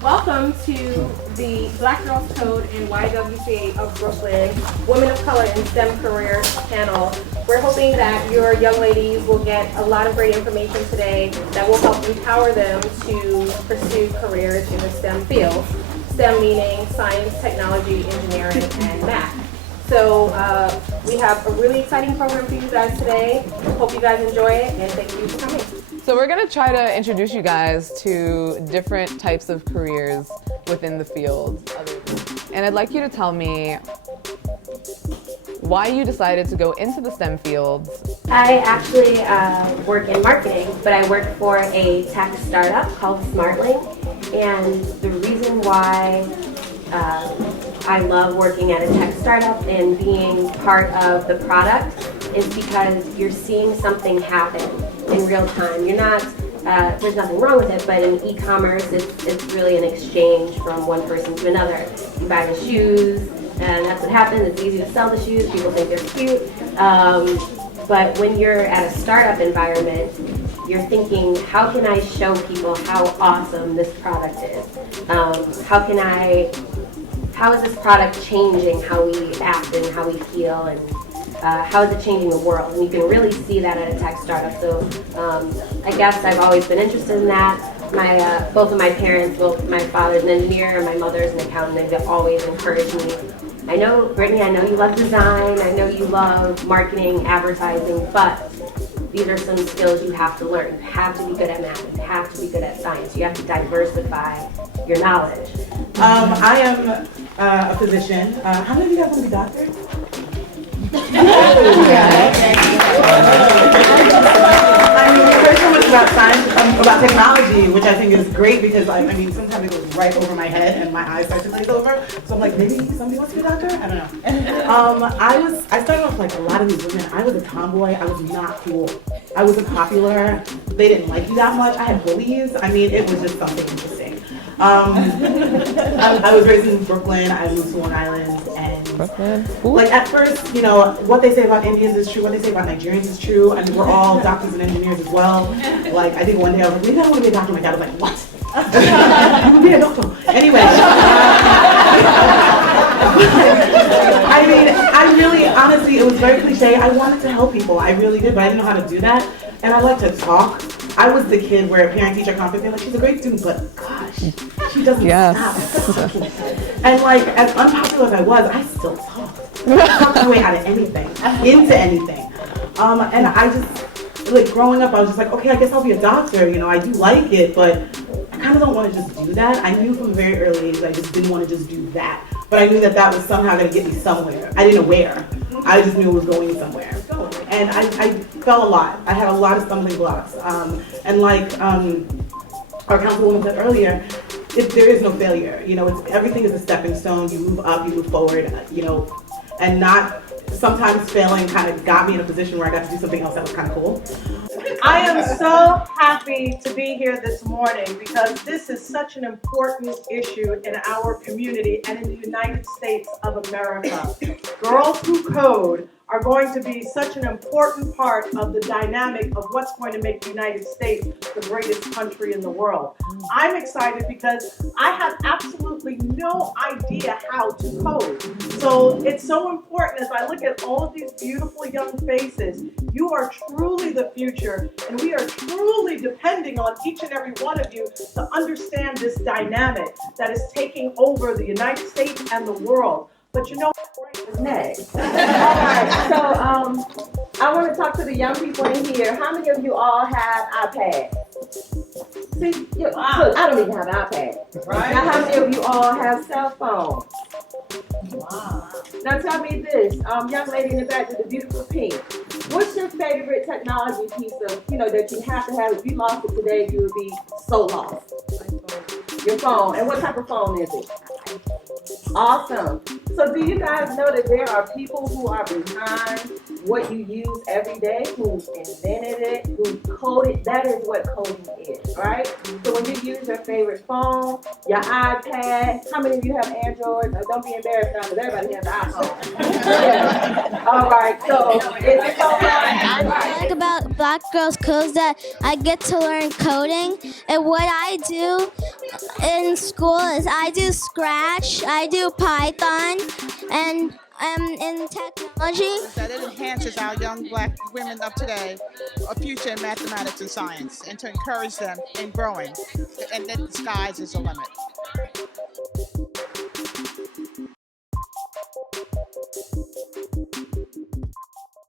Welcome to the Black Girls Code and YWCA of Brooklyn Women of Color in STEM Careers panel. We're hoping that your young ladies will get a lot of great information today that will help empower them to pursue careers in the STEM fields. STEM meaning science, technology, engineering, and math. So we have a really exciting program for you guys today. Hope you guys enjoy it, and thank you for coming. So we're going to try to introduce you guys to different types of careers within the field. And I'd like you to tell me why you decided to go into the STEM fields. I actually work in marketing, but I work for a tech startup called SmartLink. And the reason why I love working at a tech startup and being part of the product is because you're seeing something happen in real time. You're not, there's nothing wrong with it, but in e-commerce, it's really an exchange from one person to another. You buy the shoes, and that's what happens. It's easy to sell the shoes. People think they're cute. But when you're at a startup environment, you're thinking, how can I show people how awesome this product is? How is this product changing how we act and how we feel, and how is it changing the world? And you can really see that at a tech startup. So I guess I've always been interested in that. Both of my parents, both my father's an engineer and my mother's an accountant, they've always encouraged me. I know, Brittany, I know you love design, I know you love marketing, advertising, but these are some skills you have to learn. You have to be good at math, you have to be good at science, you have to diversify your knowledge. I am a physician. How many of you guys want to be doctors? I mean, we heard so much about science, about technology, which I think is great because I mean, sometimes it goes right over my head and my eyes start to glaze over. So I'm like, maybe somebody wants to be a doctor? I don't know. I started off like a lot of these women. I was a tomboy. I was not cool. I wasn't popular. They didn't like you that much. I had bullies. I mean, it was just something interesting. I was raised in Brooklyn. I moved to Long Island, and like at first, you know, what they say about Indians is true. What they say about Nigerians is true. I mean, we're all doctors and engineers as well. Like I think one day I was like, maybe I want to be a doctor. My dad was like, what? You would be a doctor. Anyway. I mean, I really, honestly, it was very cliche. I wanted to help people. I really did, but I didn't know how to do that. And I like to talk. I was the kid where parent-teacher conference, they're like, she's a great student, but gosh, she doesn't stop talking. And like, as unpopular as I was, I still talked. I talked my way out of anything, into anything. And I just, like growing up, I was just like, okay, I guess I'll be a doctor. You know, I do like it, but I kind of don't want to just do that. I knew from a very early age that I just didn't want to just do that. But I knew that that was somehow going to get me somewhere. I didn't know where. I just knew it was going somewhere. And I fell a lot. I had a lot of stumbling blocks. And like our councilwoman said earlier, there is no failure. You know, everything is a stepping stone. You move up, you move forward, you know, and not sometimes failing kind of got me in a position where I got to do something else that was kind of cool. I am so happy to be here this morning because this is such an important issue in our community and in the United States of America. Girls Who Code are going to be such an important part of the dynamic of what's going to make the United States the greatest country in the world. I'm excited because I have absolutely no idea how to code. So it's so important as I look at all of these beautiful young faces. You are truly the future, and we are truly depending on each and every one of you to understand this dynamic that is taking over the United States and the world. But you know what's next? All right, so I want to talk to the young people in here. How many of you all have iPads? See, look, I don't even have an iPad. Right. Now, how many of you all have cell phones? Wow. Now tell me this, young lady in the back with the beautiful pink. What's your favorite technology piece of, that you have to have? If you lost it today, you would be so lost. Your phone. And what type of phone is it? Awesome. So do you guys know that there are people who are behind what you use every day, who invented it, who coded? That is what coding is, right? So when you use your favorite phone, your iPad, how many of you have Android? Now, don't be embarrassed now because everybody has an iPhone. Yeah. All right, so it's so Black Girls Codes that I get to learn coding. And what I do in school is I do Scratch, I do Python, and I'm in technology. That it enhances our young black women of today a future in mathematics and science, and to encourage them in growing, and that the skies is the limit.